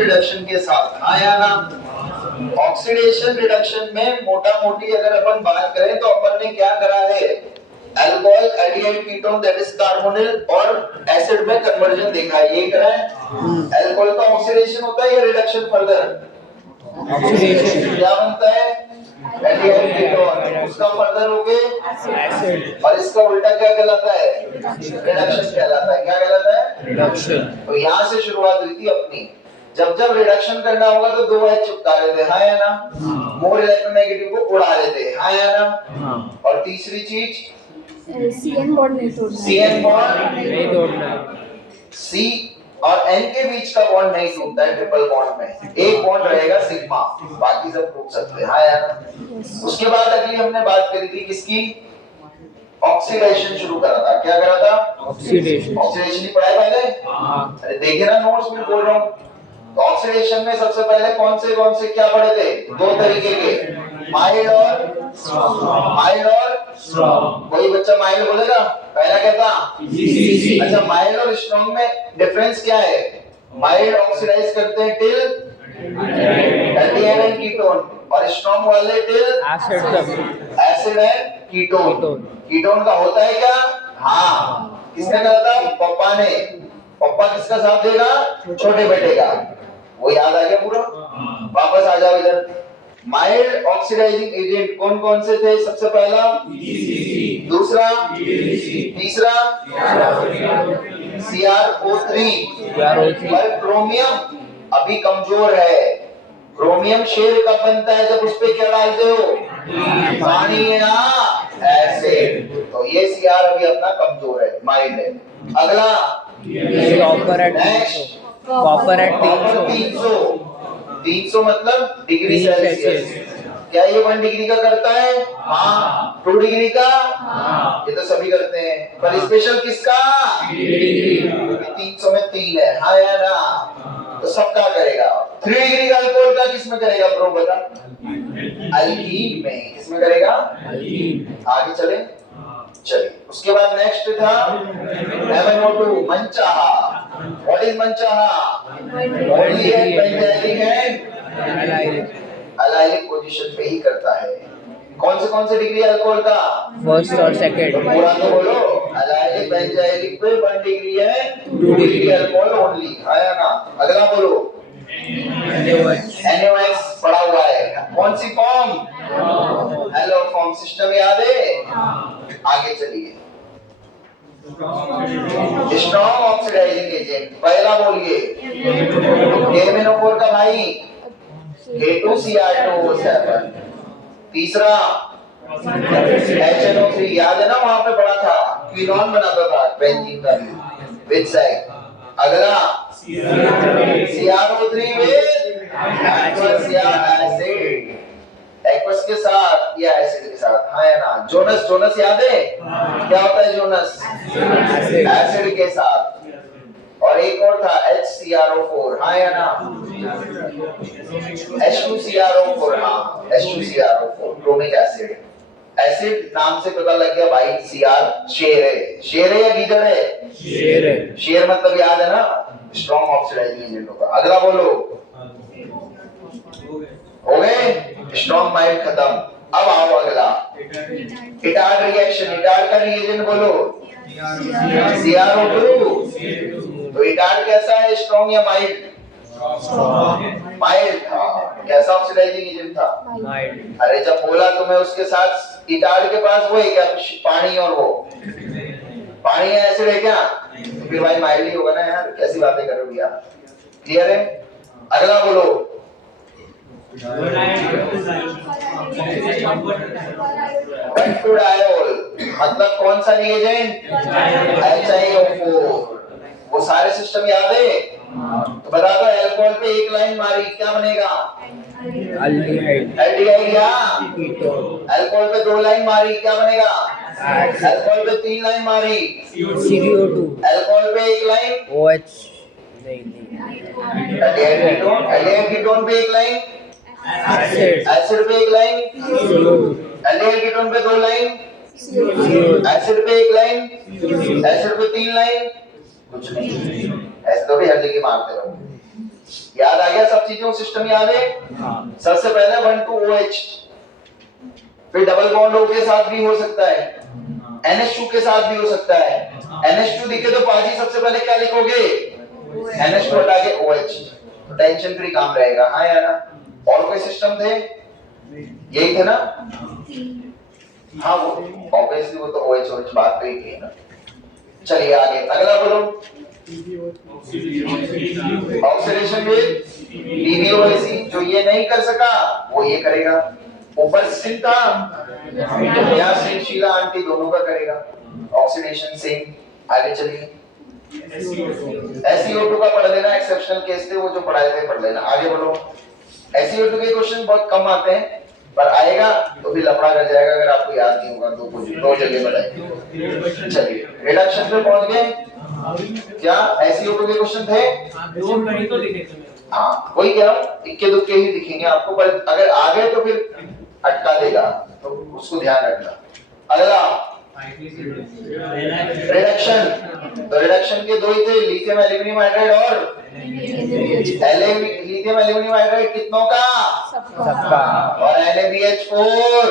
Reduction के साथ, हाँ या ना? ऑक्सीडेशन रिडक्शन में मोटा मोटी अगर अपन बात करें तो अपन ने क्या करा है, alcohol aldehyde ketone that is carbonyl और एसिड में कन्वर्जन देखा है, ये करा है। अल्कोहल का ऑक्सीडेशन होता है या रिडक्शन फर्दर? ऑक्सीडेशन। क्या बनता है? एल्डिहाइड कीटोन, उसका फर्दर हो गए एसिड, और इसका उल्टा क्या कहलाता है? रिडक्शन कहलाता है। क्या कहलाता है? रिडक्शन। तो यहाँ से शुरुआत हुई थी अपनी। जब जब रिडक्शन करना होगा तो दो एच चिपका लेते, हाँ या ना? मोर इलेक्ट्रोनेगेटिव को उड़ा देते, हाँ या ना? और तीसरी चीज CN बॉन्ड नहीं तोड़ना, CN बॉन्ड नहीं तोड़ना, C और N के बीच का बॉन्ड नहीं टूटता है ट्रिपल बॉन्ड में, एक बॉन्ड रहेगा सिग्मा, बाकी सब टूट सकते हैं, हाँ या ना? उसके बाद अगली हमने बात करी थी किसकी? ऑक्सीडेशन शुरू करा था। क्या करा था? ऑक्सीडेशन। ऑक्सीडेशन ही पढ़ाया पहले? अरे देखिए ना नोट्स में बोल रहा हूँ। तो ऑक्सीडेशन में सबसे पहले कौन से क्या पढ़े थे? दो तरीके के, माइल्ड और स्ट्रॉन्ग। कोई बच्चा माइल्ड बोलेगा? पहला क्या था? अच्छा, माइल्ड और स्ट्रॉन्ग में डिफरेंस क्या है? माइल्ड ऑक्सीडाइज करते हैं टिल एल्डिहाइड एंड कीटोन, और स्ट्रॉन्ग वाले till acid and ketone. Ketone का होता है क्या? हाँ, किसने कहा था? पप्पा ने। पप्पा किसका साथ देगा? छोटे बेटे का। वो याद आ गया पूरा? वापस आ जाओ इधर। माइल्ड ऑक्सीडाइजिंग एजेंट कौन कौन से थे? सबसे पहला दूसरा तीसरा CrO3। पर क्रोमियम अभी कमजोर है। क्रोमियम शेर कब बनता है? जब उस पे क्या डालते हो? पानी या एसिड। तो ये Cr अभी अपना कमजोर है, माइल्ड है। अगला कॉपर एट 300 मतलब डिग्री सेल्सियस। क्या ये 1 डिग्री का करता है? हाँ। 2 डिग्री का? हाँ। ये तो सभी करते हैं, पर स्पेशल किसका? 300 में 3 है, हाँ या ना? तो सबका करेगा। 3 डिग्री का अल्कोहल का किसमें करेगा ब्रो बता? अल्कीन में। किसमें करेगा? आगे चले चलिए। उसके बाद नेक्स्ट था MnO2 मनचाहा। व्हाट इज मनचाहा? Only at benzylic and allylic position पे ही करता है। कौन से डिग्री अल्कोहल का? फर्स्ट और सेकंड। पूरा तो बोलो। एलाइलिक बेंजाइलिक पे 1 डिग्री है, 2 डिग्री अल्कोहल ओनली, आया ना? अगला बोलो NaOH पड़ा हुआ है। कौन सी फॉर्म? Hello form. सिस्टम याद है? आगे चलिए। स्ट्रॉन्ग ऑक्सीडाइजिंग एजेंट पहला बोलिए KMnO4 का भाई K2Cr2O7। तीसरा HNO3, याद है ना? वहां पे पढ़ा था, क्विनोन बनाता था बेंजीन का विद साइड। अगला CrO3 विद एक्वस या एसिड, एक्वस के साथ या एसिड के साथ, हाँ या ना? जोनस याद है? क्या होता है जोनस? एसिड के साथ। और एक और था HCrO4, हाँ या ना? H2CrO4, हाँ H2CrO4 क्रोमिक एसिड। एसिड नाम से पता लग गया भाई, Cr शेर है। शेर है या गीदड़ है? शेर है। शेर मतलब याद है ना? स्ट्रॉन्ग ऑक्सीडाइजिंग एजेंट होगा। अगला बोलो। हो गए स्ट्रॉन्ग माइल्ड खत्म। अब आओ अगला इटार्ड रिएक्शन। इटार्ड का रिएजेंट बोलो CrO2। तो इटार्ड कैसा है? स्ट्रॉन्ग या माइल्ड? माइल्ड था। कैसा ऑक्सीडाइजिंग एजेंट था? माइल्ड। अरे जब बोला तो मैं उसके साथ इटार्ड के पास वो है क्या? पानी, और वो पानी है एसिड है क्या? तो फिर भाई माइल्ड ही होगा ना यार, कैसी बातें कर रहे हो यार? क्लियर है? अगला बोलो डायोल मतलब कौन सा रिएजेंट? HiO4। वो सारे सिस्टम याद है? तो बता दो। अल्कोहल पे एक लाइन मारी क्या बनेगा? एल्डिहाइड या कीटोन। अल्कोहल पे 2 लाइन मारी क्या बनेगा? अल्कोहल पे 3 लाइन मारी CO2। अल्कोहल पे 1 लाइन OH। एल्डिहाइड कीटोन पे 1 लाइन एसिड पे 1 लाइन एल्डिहाइड कीटोन पे 2 लाइन एसिड पे 1 लाइन एसिड पे 3 लाइन। कुछ नहीं, ऐसे तो भी हर जगह मारते रहो। याद आ गया? चीजों सिस्टम याद है? सबसे पहले 1,2-OH, फिर डबल बॉन्ड O के साथ भी हो सकता है, NH2 के साथ भी हो सकता है। NH2 दिखे तो पाजी सबसे पहले क्या लिखोगे? NH2 हटा के OH, तो टेंशन फ्री काम रहेगा। हाँ या ना? और कोई सिस्टम थे? यही थे ना? हाँ वो ऑब्वियसली वो तो OH बात पे ही थी ना। चलिए आगे अगला बोलो। ऑक्सीडेशन विद PbOAC, जो ये नहीं कर सका वो ये करेगा। ऊपर सिंह था या शीला आंटी दोनों का करेगा ऑक्सीडेशन सिंह। आगे चलिए SeO2 का पढ़ लेना, एक्सेप्शनल केस थे वो जो पढ़ाए थे पढ़ लेना। आगे बढ़ो। SeO2 के क्वेश्चन बहुत कम आते हैं पर आएगा तो भी लफड़ा कर जाएगा अगर आपको याद नहीं होगा तो कुछ दो जगह बताएंगे। चलिए रिडक्शन पे पहुंच गए क्या? SeO2 के क्वेश्चन थे? हाँ वही कह रहा हूँ, इक्के दुक्के ही दिखेंगे आपको, पर अगर आ गए तो फिर अटका देगा तो उसको ध्यान रखना। अगला रिडक्शन, तो रिडक्शन के दो ही थे, लिथियम एल्यूमिनियम हाइड्राइड और लिथियम एल्यूमिनियम हाइड्राइड कितनों का? सबका। और NaBH4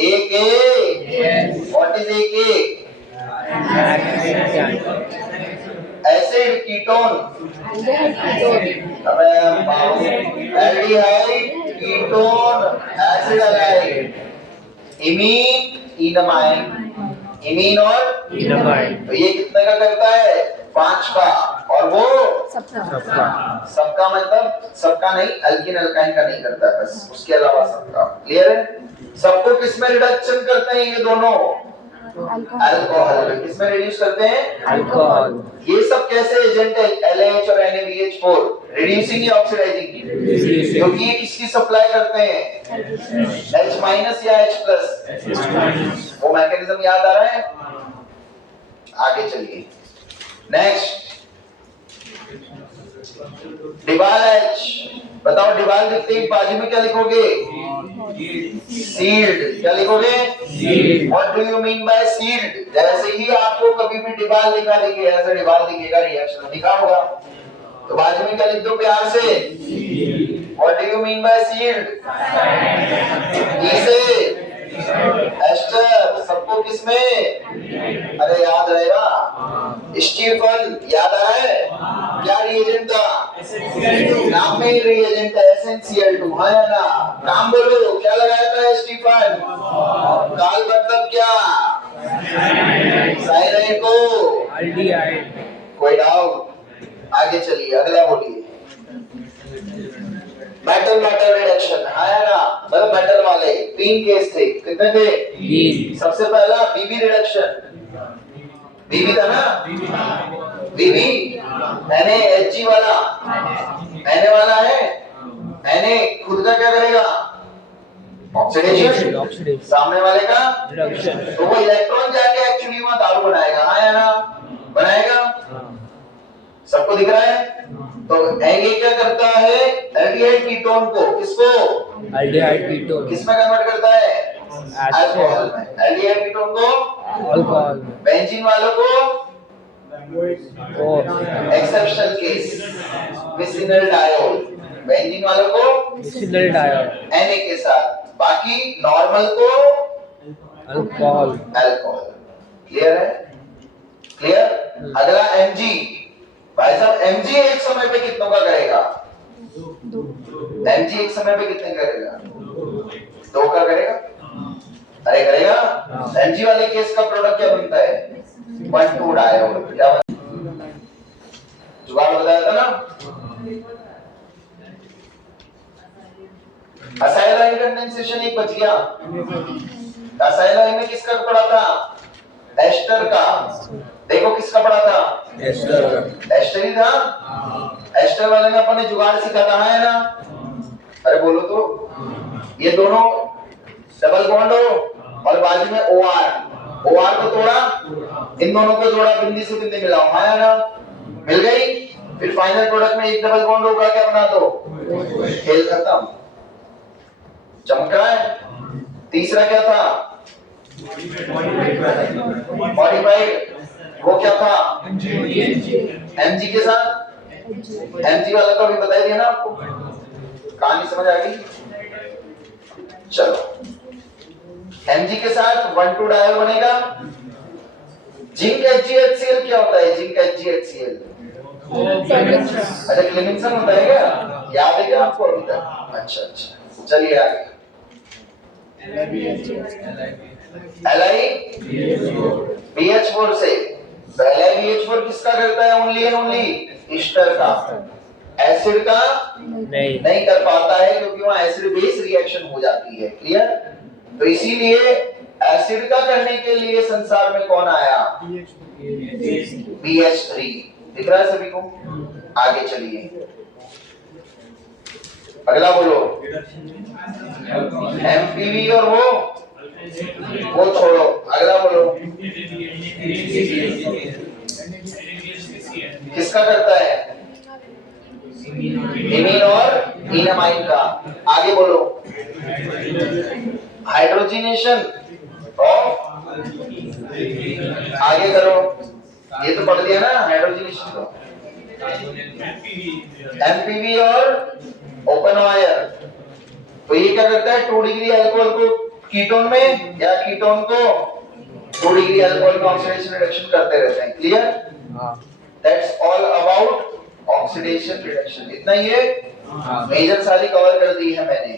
एक व्हाट इज एक? एसिड कीटोन, अबे aldehyde ketone acid halide, imine enamine, imine और इनमाइन। तो ये कितने का करता है? 5 का, और वो सबका मतलब सबका नहीं, अल्किन अल्काइन का नहीं करता है बस, उसके अलावा सबका। क्लियर है? सबको किसमें रिडक्शन करते हैं ये दोनों? अल्कोहल। किसमें रिड्यूस करते हैं? अल्कोहल। ये सब कैसे एजेंट है? LH और NaBH4 रिड्यूसिंग या ऑक्सीडाइजिंग? क्योंकि ये किसकी सप्लाई करते हैं? H- या H+? वो मैकेनिज्म याद आ रहा है? आगे चलिए नेक्स्ट। डिबाल H, बताओ डिबाल लिखते ही बाजू में क्या लिखोगे? सील्ड। क्या लिखोगे? What do you mean by sealed? जैसे ही आपको कभी भी डिबाल लिखा दिखे, ऐसे डिबाल दिखेगा, रिएक्शन लिखा होगा, तो बाजू में क्या लिख दो प्यार से? What do you mean by sealed? इसे एस्टर, सबको किसमें? अरे याद रहेगा, स्टीफन याद आ रहा है? क्या रिएजेंट था? नाम में ही रिएजेंट है SnCl2। हाँ या ना? नाम बोलो, क्या लगाया था स्टीफन? काल मतलब क्या? साइनाइड को एल्डिहाइड। कोई डाउट? आगे चलिए अगला बोलिए। मेटल मेटल रिडक्शन आया ना? मतलब मेटल वाले 3 केस थे, कितने थे? 3। सबसे पहला बीबी रिडक्शन, बीबी था ना? बीबी NaHg वाला, Na वाला है, Na खुद का क्या करेगा? ऑक्सीडेशन, सामने वाले का रिडक्शन। तो वो इलेक्ट्रॉन जाके एक्चुअली वहां दारू बनाएगा। हाँ या ना? बनाएगा? सबको दिख रहा है? तो ये क्या करता है? एल्डिहाइड कीटोन को, किसको? एल्डिहाइड कीटोन किसमें कन्वर्ट करता है? अल्कोहल में। एल्डिहाइड कीटोन को अल्कोहल में। बेंजीन वालों को और exceptional case vicinal diol, benzene वालों को विसिनल डायोल, Na के साथ, बाकी नॉर्मल को अल्कोहल। अल्कोहल। क्लियर है? क्लियर? अगला Mg, भाई साहब Mg एक समय पे कितनों का करेगा? Mg एक समय पे कितने करेगा? 2 का करेगा? अरे करेगा? Mg वाले केस का प्रोडक्ट क्या बनता है? 1,2 डायोल। क्या जुगाड़ बताया था ना? असाइलाइन कंडेंसेशन एक बच गया। असाइलाइन में किसका पड़ा था? एस्टर का। देखो किसका पड़ा था? एस्टर। एस्टर ही था। एस्टर वाले में अपन ने जुगाड़ सीखा था, है ना? अरे बोलो तो। ये दोनों डबल बॉन्ड हो और बाजू में OR, OR को तोड़ा, इन दोनों को जोड़ा, बिंदी से बिंदी मिलाओ। हाँ या ना? मिल गई? फिर फाइनल प्रोडक्ट में एक डबल बॉन्ड होगा, क्या बना दो? खेल खत्म। चमक रहा है? तीसरा क्या था? मॉडिफाइड। वो क्या था? Mg के साथ Mg वाला तो अभी बता ही दिया ना आपको, कहानी समझ आ गई। चलो Mg के साथ 1,2 डायल बनेगा। जिंक HgHCl क्या होता है? जिंक HgHCl अच्छा क्लिनिंगसन होता है क्या? याद है क्या आपको अभी तक? अच्छा चलिए आगे। LiBH4 से LiBH4 किसका करता है? ओनली एंड ओनली ईस्टर का। एसिड का नहीं कर पाता है क्योंकि वहां एसिड बेस रिएक्शन हो जाती है। क्लियर? तो इसीलिए एसिड का करने के लिए संसार में कौन आया? BH3। दिख रहा है सभी को? आगे चलिए, अगला बोलो। MPV और वो छोड़ो, अगला बोलो। किसका करता है? इमीन और इनामाइन का। आगे बोलो। हाइड्रोजिनेशन ऑफ, आगे करो, ये तो पढ़ दिया ना हाइड्रोजिनेशन को। MPV और ओपन वायर, तो ये क्या करता है? 2 डिग्री अल्कोहल को कीटोन में या कीटोन को 2 डिग्री अल्कोहल में ऑक्सीडेशन रिडक्शन करते रहते हैं। Clear? That's all about oxidation reduction. इतना ही है, मेजर सारी कवर कर दी है मैंने।